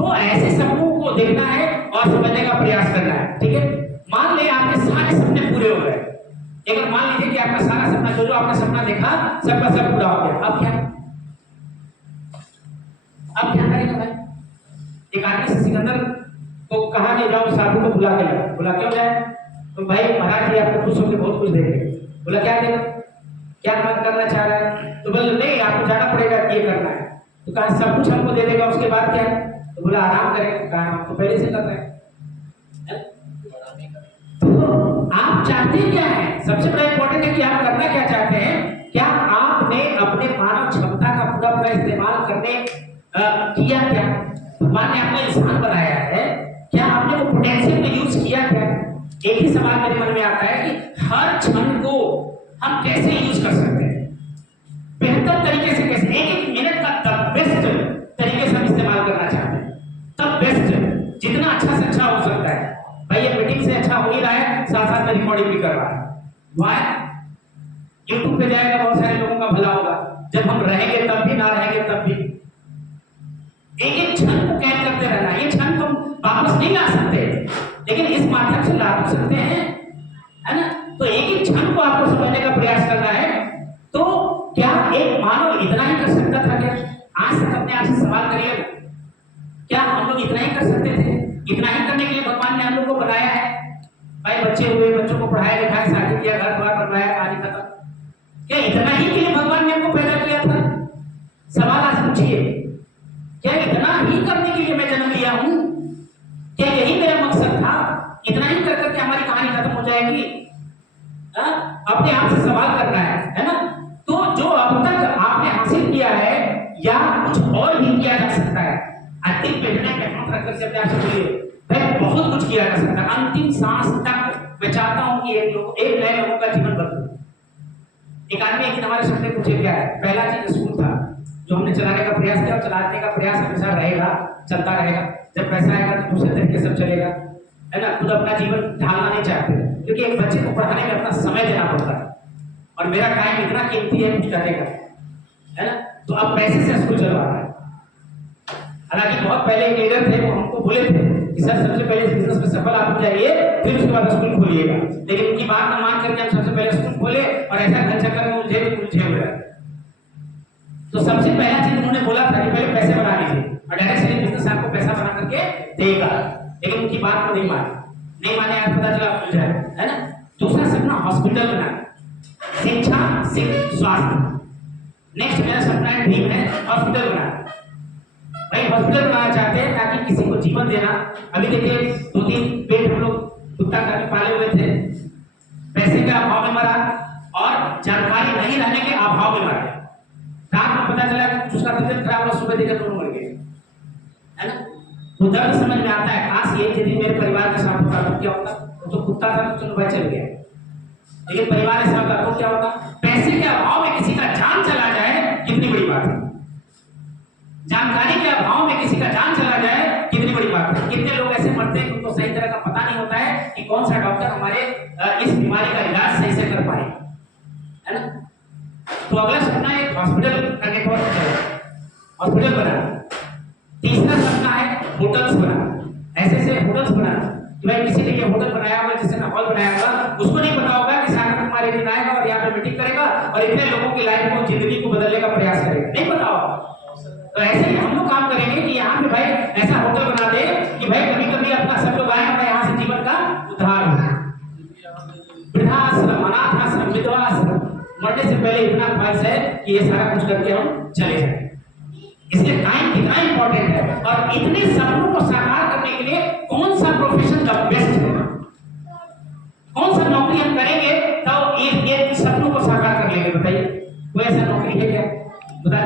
तो ऐसे सपनों को देखना है और समझने का प्रयास करना है। ठीक है, मान ले आपके सारे सपने पूरे हो गए। अगर मान लीजिए कि आपका सारा सपना जो आपने सपना देखा सब का सब पूरा हो गया, अब क्या करेगा भाई? एक आदमी से सिकंदर को कहा कि जाओ साधु को बुला के लाओ। बोला क्यों जाए? तो भाई महाराज जी आपको खुश होकर बहुत कुछ देंगे। बोला क्या देगा, क्या मन करना चाह रहा है? तो बोले नहीं आपको जाना पड़ेगा, ये करना है। तो कहा सब कुछ हमको दे देगा, उसके बाद क्या है? तो बोला आराम करें। कहा हम तो पहले से कर रहे हैं। तो आप चाहते क्या है? सबसे बड़ा इंपॉर्टेंट है कि आप करना क्या चाहते हैं। क्या आपने अपने मानव क्षमता का पूरा पूरा इस्तेमाल करने किया? क्या भगवान ने आपको इंसान बनाया है, क्या आपने वो पोटेंशियल में यूज किया? क्या एक ही सवाल मेरे मन में आता है कि हर क्षण को हम कैसे यूज कर सकते हैं, बेहतर तरीके से कैसे, एक एक मिनट का बेस्ट तरीके से हम इस्तेमाल करना चाहते हैं। तब बेस्ट जितना अच्छा से अच्छा हो सकता है। भाई ये मीटिंग से अच्छा हो ही रहा है, साथ साथ में रिकॉर्डिंग भी कर रहा है। वाह, यूट्यूब पे जाएगा, बहुत सारे लोगों का भला होगा। जब हम रहेंगे तब भी, ना रहेंगे तब भी, एक एक क्षण को कैद करते रहना। ये क्षण तुम वापस नहीं ला सकते, लेकिन इस माध्यम से ला सकते हैं, है ना? तो एक एक क्षण को आपको समझने का प्रयास करना है। तो क्या एक मानव इतना ही कर सकता था? क्या आज तक अपने आप से सवाल करिए, क्या हम लोग इतना ही कर सकते थे? इतना ही करने के लिए भगवान ने हम लोग को बनाया है। भाई बच्चे हुए, बच्चों को पढ़ाया लिखाया, शादी किया, घर द्वार बनवाया, कहानी खत्म। क्या इतना ही के लिए भगवान ने हमको पैदा किया था? सवाल आज पूछिए, क्या इतना ही करने के लिए मैं जन्म लिया हूं? क्या यही मेरा मकसद था? इतना ही कर करके हमारी कहानी खत्म हो जाएगी? अपने आप से सवाल करना है ना? तो जो अब तक आपने हासिल किया है या कुछ और भी किया जा सकता है, अंतिम पेटने पे हाथ रखकर से अपने आप से बोलिए भाई बहुत कुछ किया जा सकता है। अंतिम सांस तक मैं चाहता हूं कि एक नए लोगों का जीवन बदले। एक आदमी एक दिन हमारे सामने पूछे क्या है, पहला चीज स्कूल था जो हमने चलाने का प्रयास किया, और चलाने का प्रयास हमेशा रहेगा, चलता रहेगा। जब पैसा आएगा तो दूसरे तरीके से चलेगा, है ना? खुद अपना जीवन ढालना नहीं चाहते, क्योंकि एक बच्चे को पढ़ाने में अपना समय देना पड़ता है, और मेरा टाइम इतना कीमती है कुछ करने का, है ना? तो अब पैसे से स्कूल चलवा रहा है। हालांकि बहुत पहले एक लीडर थे, वो हमको बोले थे कि सर सबसे पहले इस बिजनेस में सफल आप हो जाइए, फिर उसके बाद स्कूल खोलिएगा। लेकिन उनकी बात न मान करके हम सबसे पहले स्कूल खोले, और ऐसा घर चक्कर में उलझे हुए। तो सबसे पहला चीज उन्होंने बोला था कि पहले पैसे बना लीजिए, और डायरेक्ट बिजनेस आपको पैसा बना करके देगा। लेकिन उनकी बात को नहीं माने, आज पता चला भूल जाए, है ना? दूसरा सपना हॉस्पिटल बनाना, शिक्षा, स्वास्थ्य। नेक्स्ट मेरा सपना है, ड्रीम है हॉस्पिटल बनाना। भाई हॉस्पिटल बनाना चाहते हैं ताकि किसी को जीवन देना। अभी देखिए 2-3 पेट हम लोग कुत्ता का पाले हुए थे, पैसे के अभाव में मरा और जानकारी नहीं रहने के अभाव में मरा। रात में पता चला कि उसका तबीयत खराब हुआ, सुबह देखकर दोनों मर गए, है ना? तो दर्द समझ में आता है, काश ये यदि मेरे परिवार के साथ होता तो क्या होता? तो कुत्ता था तो चलो भाई चल गया, लेकिन परिवार के साथ तो क्या होता? पैसे के अभाव में किसी का जान चला जाए कितनी बड़ी बात है। जानकारी के अभाव में किसी का जान चला जाए कितनी बड़ी बात है। कितने लोग ऐसे मरते हैं उनको सही तरह का पता नहीं होता है कि कौन सा डॉक्टर हमारे इस बीमारी का इलाज सही से कर पाए, है ना? तो अगला सपना है हॉस्पिटल करने का, हॉस्पिटल बनाना। तीसरा सपना है होटल्स बनाना। ऐसे होटल्स बनाना कि भाई किसी ने ये होटल बनाया होगा, जिसने हॉल बनाया होगा, उसको नहीं पता होगा कि सागर कुमार दिन आएगा और यहाँ पे मीटिंग करेगा और इतने लोगों की लाइफ को, जिंदगी को बदलने का प्रयास करेगा, नहीं पता होगा। तो ऐसे ही हम लोग काम करेंगे कि यहाँ पे भाई ऐसा होटल बना दे कि भाई कभी कभी अपना सब लोग आए और यहाँ से जीवन का उद्धार हो। वृद्धाश्रम, अनाथ आश्रम, विधवा आश्रम, मरने से पहले इतना ख्वाहिश है कि ये सारा कुछ करके हम चले जाएं। इसलिए टाइम कितना इंपॉर्टेंट है, और इतने सपनों को साकार करने के लिए कौन सा प्रोफेशन का बेस्ट है, कौन सा नौकरी हम करेंगे तो ये सपनों को साकार कर लेंगे? बताइए, कोई ऐसा नौकरी है क्या?